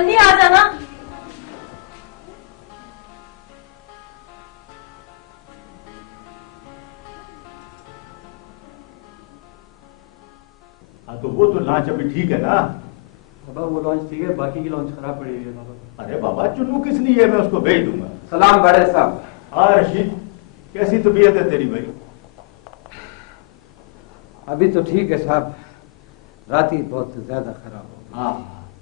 जल्दी आ जाना। हाँ तो वो तो लॉन्च अभी ठीक है ना? बाबा वो लॉन्च ठीक है, बाकी की लॉन्च खराब पड़ी हुई है बाबा। अरे बाबा चुन्नू किस लिए है, मैं उसको भेज दूंगा। सलाम बड़े साहब। हाँ रशीद, कैसी तबीयत है तेरी भाई? अभी तो ठीक है साहब, रात ही बहुत ज्यादा खराब हो गई। हाँ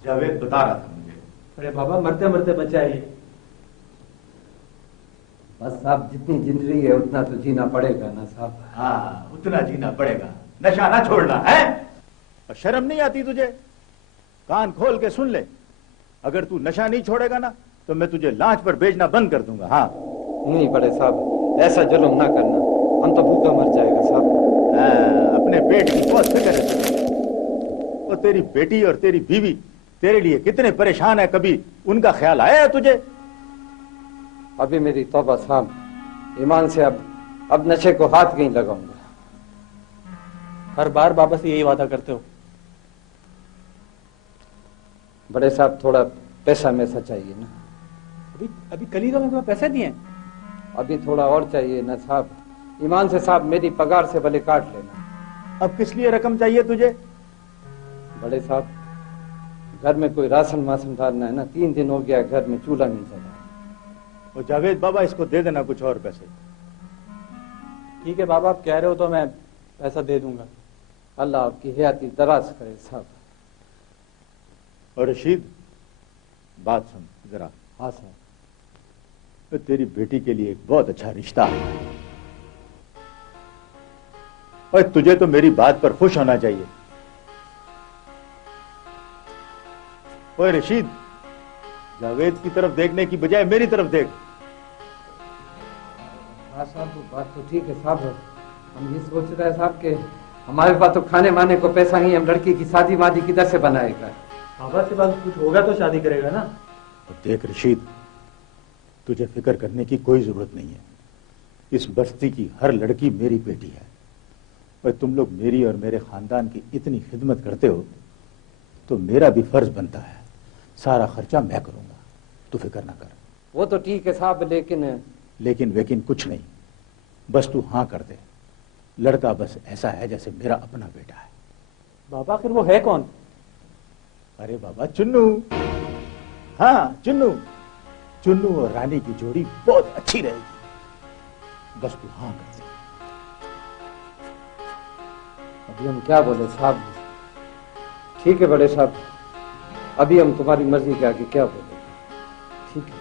जावेद बता रहा था मुझे। अरे बाबा मरते मरते बचा है ये। बस साहब जितनी जिंदगी है उतना तो जीना पड़ेगा ना साहब। हाँ उतना जीना पड़ेगा, नशा ना छोड़ना है। और शर्म नहीं आती तुझे? कान खोल के सुन ले, अगर तू नशा नहीं छोड़ेगा ना तो मैं तुझे लांच पर भेजना बंद कर दूंगा। हाँ नहीं बड़े साहब, ऐसा जुल्म ना करना, हम तो भूखा मर जाएगा साहब। अपने पेट की बहुत फिक्र है तुझे। और तेरी बेटी और तेरी बीवी तेरे लिए कितने परेशान है, कभी उनका ख्याल आया है तुझे? अभी मेरी तौबा साहब, ईमान से अब नशे को हाथ नहीं लगाऊंगा। हर बार बाबा से यही वादा करते हो। बड़े साहब थोड़ा पैसा मैसा चाहिए ना। अभी अभी कल ही तो मैं तुम्हें पैसे दिए। अभी थोड़ा और चाहिए ना साहब। ईमान से साहब मेरी पगार से भले काट लेना। अब किस लिए रकम चाहिए तुझे? बड़े साहब घर में कोई राशन वासन डालना है ना, 3 दिन हो गया घर में चूल्हा नहीं जला। और जावेद बाबा इसको दे देना कुछ और पैसे। ठीक है बाबा, आप कह रहे हो तो मैं पैसा दे दूंगा। अल्लाह आपकी हयाती दराज करे साहब। और रशीद बात सुन जरा। हाँ साहब। तो तेरी बेटी के लिए एक बहुत अच्छा रिश्ता है, और तुझे तो मेरी बात पर खुश होना चाहिए। ओए रशीद, जावेद की तरफ देखने की बजाय मेरी तरफ देख। हाँ साहब वो बात तो ठीक है साहब, हम ये सोच रहे हैं साहब कि हमारे पास तो खाने माने को पैसा नहीं, हम लड़की की शादी वादी किधर से बनाएगा। बाबा के पास कुछ होगा तो शादी करेगा ना। और देख रशीद, तुझे फिक्र करने की कोई जरूरत नहीं है। इस बस्ती की हर लड़की मेरी बेटी है, और तुम लोग मेरी और मेरे खानदान की इतनी खिदमत करते हो तो मेरा भी फर्ज बनता है, सारा खर्चा मैं करूंगा, तू फिक्र ना कर। वो तो ठीक है साहब, लेकिन वेकिन कुछ नहीं, बस तू हाँ कर दे। लड़का बस ऐसा है जैसे मेरा अपना बेटा है। बाबा फिर वो है कौन? अरे बाबा चुन्नू। हाँ चुन्नू, चुन्नू और रानी की जोड़ी बहुत अच्छी रहेगी, बस तू हाँ कर दे। अभी हम क्या बोले साहब। ठीक है बड़े साहब, अभी हम तुम्हारी मर्जी के आगे क्या बोले। ठीक है।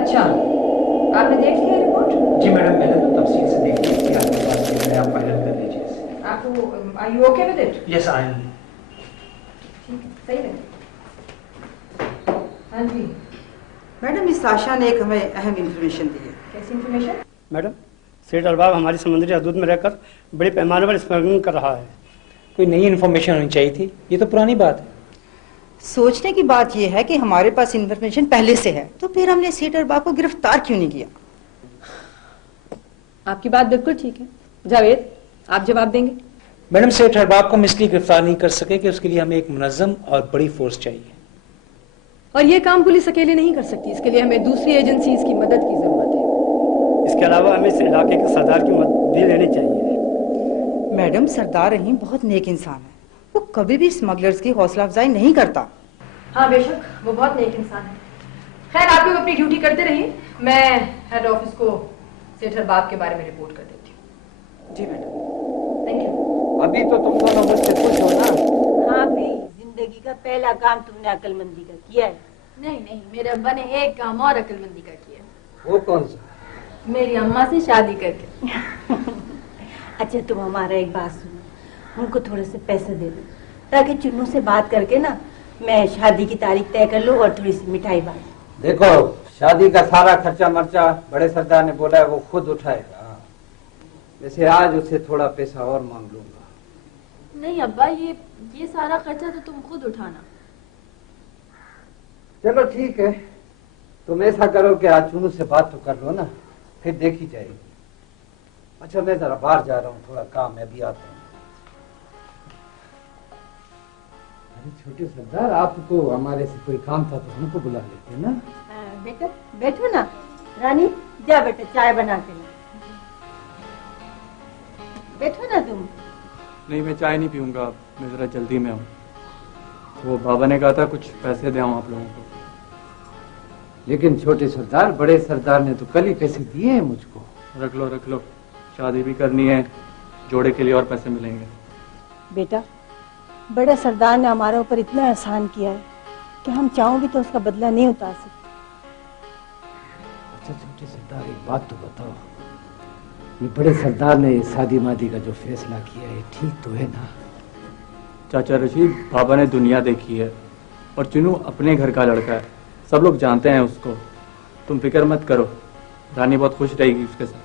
अच्छा, आपने देख लिया रिपोर्ट? जी मैडम, मैंने तो तफसील से देख ली। आपके पास है, आप फाइनल कर लीजिए इसे। आपको are you okay with it? Yes I am. ठीक है, सही है। हाँ जी मैडम, इस साशा ने एक हमें अहम इंफॉर्मेशन दी है। कैसी इंफॉर्मेशन? मैडम, सेठ अरबाब हमारी समुद्री हदूद में रहकर बड़े पैमाने पर स्मगलिंग कर रहा है। कोई नई इन्फॉर्मेशन होनी चाहिए थी, ये तो पुरानी बात है। सोचने की बात यह है कि हमारे पास इंफॉर्मेशन पहले से है, तो फिर हमने सेठ अरबाब को गिरफ्तार क्यों नहीं किया? आपकी बात बिल्कुल ठीक है। जावेद, आप जवाब देंगे? मैडम, सेठ अरबाब को हम इसलिए गिरफ्तार नहीं कर सके कि उसके लिए हमें एक मुनज्जम और बड़ी फोर्स चाहिए, और ये काम पुलिस अकेले नहीं कर सकती, इसके लिए हमें दूसरी एजेंसीज की मदद की जरूरत है। इसके अलावा हमें इस इलाके के सरदार की मदद भी लेनी चाहिए। मैडम, सरदार रहीम बहुत नेक इंसान है, वो कभी भी स्मगलर्स की हौसला अफजाई नहीं करता। हाँ बेशक, वो बहुत नेक इंसान है। खैर, आप लोग अपनी ड्यूटी करते रहिए, मैं हेड ऑफिस को सेठ अरबाब के बारे में रिपोर्ट कर देती हूँ। जी मैडम। Thank you. अभी तो तुम दोनों मुझसे खुश हो ना? हाँ भाई, जिंदगी का पहला काम तुमने अक्लमंदी का किया है। नहीं नहीं, मेरे अब्बा ने एक काम और अक्लमंदी का किया। वो कौन सा? मेरी अम्मा से शादी करके। अच्छा तुम हमारा एक बात सुनो, उनको थोड़े से पैसे दे दो ताकि चुन्नू से बात करके ना मैं शादी की तारीख तय कर लूँ और थोड़ी सी मिठाई बांट। देखो, शादी का सारा खर्चा मर्चा बड़े सरदार ने बोला है वो खुद उठाएगा। वैसे आज उससे थोड़ा पैसा और मांग लूंगा। नहीं अब्बा, ये सारा खर्चा तो तुम खुद उठाना। चलो ठीक है, तुम ऐसा करो कि आज चुनू से बात तो कर लो ना, फिर देखी जाएगी। अच्छा मैं जरा बाहर जा रहा हूँ, थोड़ा काम है, अभी आता हूँ। छोटे सरदार, आपको हमारे से कोई काम था तो हमको बुला लेते ना। बेटा बैठो ना। रानी जा बेटा चाय बना के ला। बैठो ना तुम। नहीं, मैं चाय नहीं पीऊंगा, मैं जरा जल्दी में हूँ। वो बाबा ने कहा था कुछ पैसे दे आऊं आप लोगों को। लेकिन छोटे सरदार, बड़े सरदार ने तो कल ही पैसे दिए हैं मुझको। रख लो, शादी भी करनी है, जोड़े के लिए और पैसे मिलेंगे। बेटा बड़े सरदार ने हमारे ऊपर इतना एहसान किया है कि हम चाहों भी तो उसका बदला नहीं उतार सकते। अच्छा छोटे सरदार, एक बात तो बताओ, ये बड़े सरदार ने शादी मादी का जो फैसला किया है ठीक तो है ना? चाचा रशीद, बाबा ने दुनिया देखी है और चुनू अपने घर का लड़का है, सब लोग जानते हैं उसको। तुम फिक्र मत करो, रानी बहुत खुश रहेगी उसके साथ।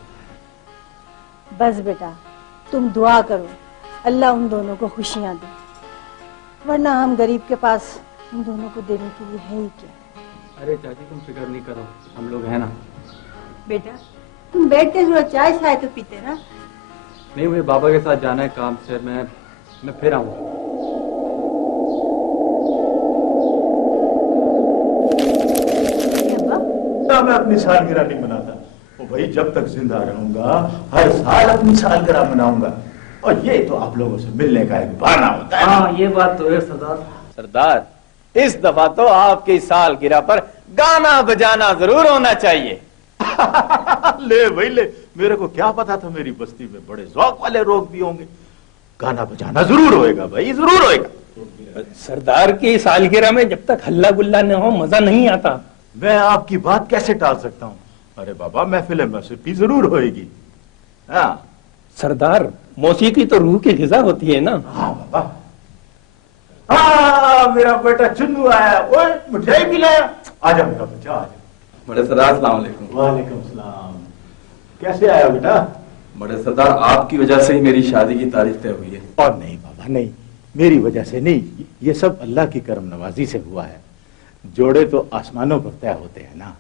बस बेटा तुम दुआ करो, अल्लाह उन दोनों को खुशियां दे, वरना हम गरीब के पास उन दोनों को देने के लिए है ही क्या। अरे चाची तुम फिक्र नहीं करो, हम लोग हैं ना। बेटा तुम बैठते थोड़ा चाय शाय तो पीते ना। नहीं, मुझे बाबा के साथ जाना है काम से, मैं फिर आऊंगा। मैं अपनी सालगिरह नहीं मनाता। ओ भाई, जब तक जिंदा रहूंगा हर साल अपनी सालगिरह मनाऊंगा, और ये तो आप लोगों से मिलने का एक बहाना होता है। हाँ ये बात तो है सरदार। सरदार, इस दफा तो आपकी सालगिरह पर गाना बजाना जरूर होना चाहिए। ले भाई ले, मेरे को क्या पता था मेरी बस्ती में बड़े शौक वाले लोग भी होंगे। गाना बजाना जरूर होएगा भाई, जरूर होएगा। सरदार की सालगिरह में जब तक हल्ला गुल्ला न हो मजा नहीं आता। मैं आपकी बात कैसे टाल सकता हूँ? अरे बाबा, महफिल मौसीकी जरूर होएगी। हाँ सरदार, मौसीकी तो रूह की ग़िज़ा होती है ना। हाँ बाबा। हाँ, मेरा बेटा चुन्नू आया, ओए मिठाई भी लाया। आजा मेरा बच्चा, आजा। बड़े सरदार अस्सलाम वालेकुम। वालेकुम सलाम। कैसे आया बेटा? बड़े सरदार, आपकी वजह से ही मेरी शादी की तारीख तय हुई है। और नहीं बाबा नहीं, मेरी वजह से नहीं, ये सब अल्लाह की करम नवाजी से हुआ है। जोड़े तो आसमानों पर तय होते हैं ना।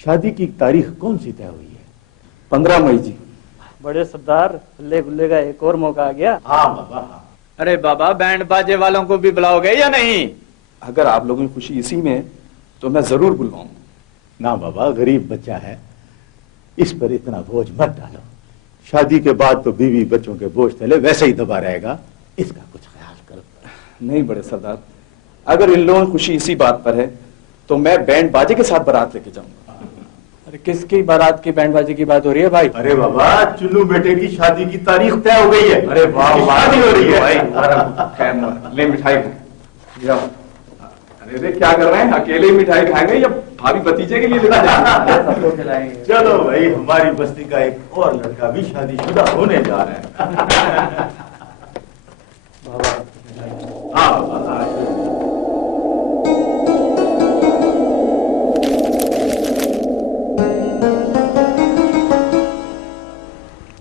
शादी की तारीख कौन सी तय हुई है? 15 मई जी। बड़े सरदार, हल्ले गुल्ले का एक और मौका आ गया। हाँ बाबा हाँ। अरे बाबा, बैंड बाजे वालों को भी बुलाओगे या नहीं? अगर आप लोगों की खुशी इसी में है तो मैं जरूर बुलवाऊंगा। ना बाबा, गरीब बच्चा है, इस पर इतना बोझ मत डालो। शादी के बाद तो बीवी बच्चों के बोझ तले वैसे ही दबा रहेगा, इसका कुछ ख्याल करो। नहीं बड़े सरदार, अगर इन लोगों की खुशी इसी बात पर है तो मैं बैंड बाजे के साथ बारात लेके जाऊंगा। अरे किसकी बारात की बैंड बाजी की बात हो रही है भाई? अरे बाबा, चुन्नू बेटे की शादी की तारीख तय हो गई है। अरे वाह, शादी हो रही है भाई। ले मिठाई जाओ। अरे रे, क्या कर रहे हैं? अकेले ही मिठाई खाएंगे या भाभी भतीजे के लिए लेकर जाएंगे? चलो भाई, हमारी बस्ती का एक और लड़का भी शादीशुदा होने जा रहा है। हाँ बाबा।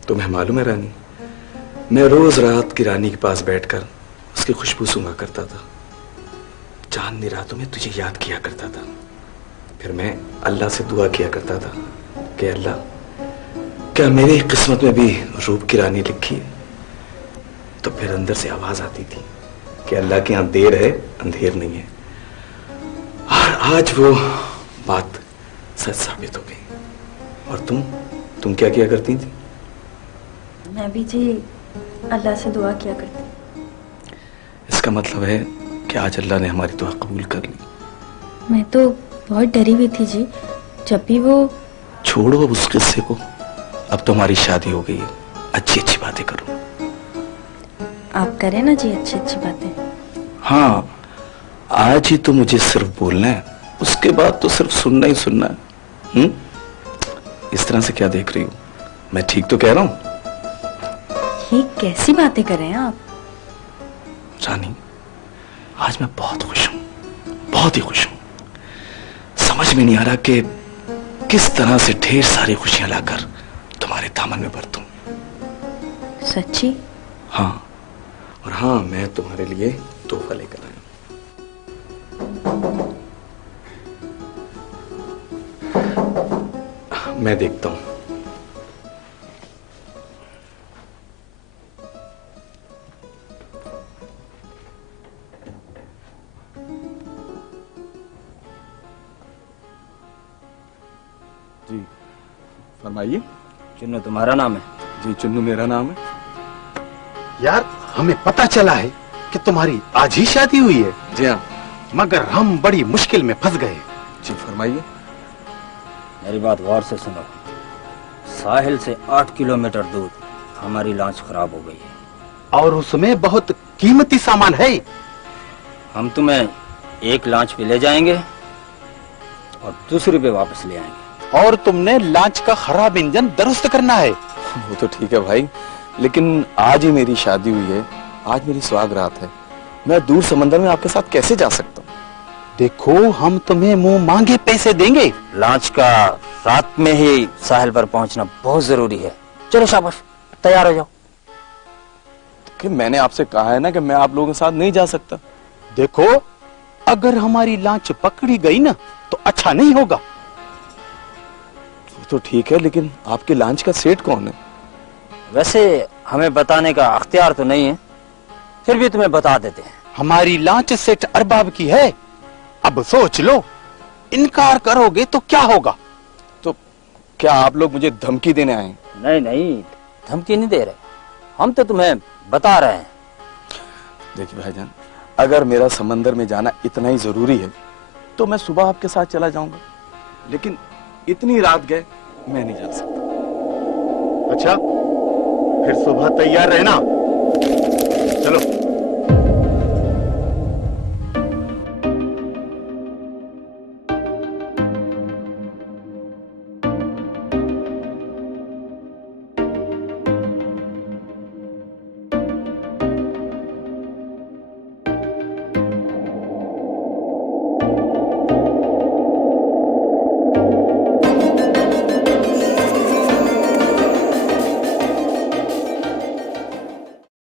तुम्हें मालूम है रानी, मैं रोज रात की रानी के पास बैठकर उसकी खुशबू सूंघा करता था। चांदनी रातों में तुझे याद किया करता था। फिर मैं अल्लाह से दुआ किया करता था कि अल्लाह, क्या मेरी किस्मत में भी रूप की रानी लिखी है? तो फिर अंदर से आवाज आती थी कि अल्लाह के यहां देर है, अंधेर नहीं है। और आज वो बात सच साबित हो गई। और तुम क्या किया करती थी? मैं भी जी अल्लाह से दुआ किया करती। इसका मतलब है कि आज अल्लाह ने हमारी दुआ कबूल कर ली। मैं तो बहुत डरी हुई थी जी, जब भी वो। छोड़ो अब उस किस्से को, अब तो हमारी शादी हो गई है। अच्छी अच्छी बातें करो। आप करें ना जी अच्छी अच्छी बातें। हाँ, आज ही तो मुझे सिर्फ बोलना है, उसके बाद तो सिर्फ सुनना ही सुनना है। इस तरह से क्या देख रही हो? मैं ठीक तो कह रहा हूँ? ये कैसी बातें कर रहे हैं आप? रानी, आज मैं बहुत खुश हूं, बहुत ही खुश हूं। समझ में नहीं आ रहा कि किस तरह से ढेर सारी खुशियां लाकर तुम्हारे दामन में भर दूं। सच्ची? हाँ, और हाँ, मैं तुम्हारे लिए तोहफा लेकर आया हूं। मैं देखता हूं। फरमाइए। चुन्नू तुम्हारा नाम है? जी चुन्नू मेरा नाम है। यार हमें पता चला है कि तुम्हारी आज ही शादी हुई है। जी हाँ। मगर हम बड़ी मुश्किल में फंस गए। जी फरमाइए। मेरी बात गौर से सुनो। साहिल से 8 किलोमीटर दूर हमारी लॉन्च खराब हो गई है और उसमें बहुत कीमती सामान है। हम तुम्हें एक लॉन्च पे ले जाएंगे और दूसरी पे वापस ले आएंगे। और तुमने लॉन्च का खराब इंजन दुरुस्त करना है। वो तो ठीक है भाई, लेकिन आज ही मेरी शादी हुई है, आज मेरी सुहागरात है। मैं दूर समंदर में आपके साथ कैसे जा सकता हूँ? देखो हम तुम्हें मुंह मांगे पैसे देंगे। लॉन्च का रात में ही साहिल पर पहुंचना बहुत जरूरी है। चलो शाबाश, तैयार हो जाओ। कि मैंने आपसे कहा है ना कि मैं आप लोगों के साथ नहीं जा सकता। देखो अगर हमारी लॉन्च पकड़ी गई ना तो अच्छा नहीं होगा। वो तो ठीक है, लेकिन आपके लॉन्च का सेठ कौन है? वैसे हमें बताने का अख्तियार तो नहीं है, फिर भी तुम्हें बता देते हैं। हमारी लॉन्च सेठ अरबाब की है। अब सोच लो, इनकार करोगे तो क्या होगा? तो क्या आप लोग मुझे धमकी देने आए? नहीं नहीं, धमकी नहीं दे रहे, हम तो तुम्हें बता रहे हैं। देखिए भाईजान, अगर मेरा समंदर में जाना इतना ही जरूरी है तो मैं सुबह आपके साथ चला जाऊंगा, लेकिन इतनी रात गए मैं नहीं जा सकता। अच्छा फिर सुबह तैयार रहना।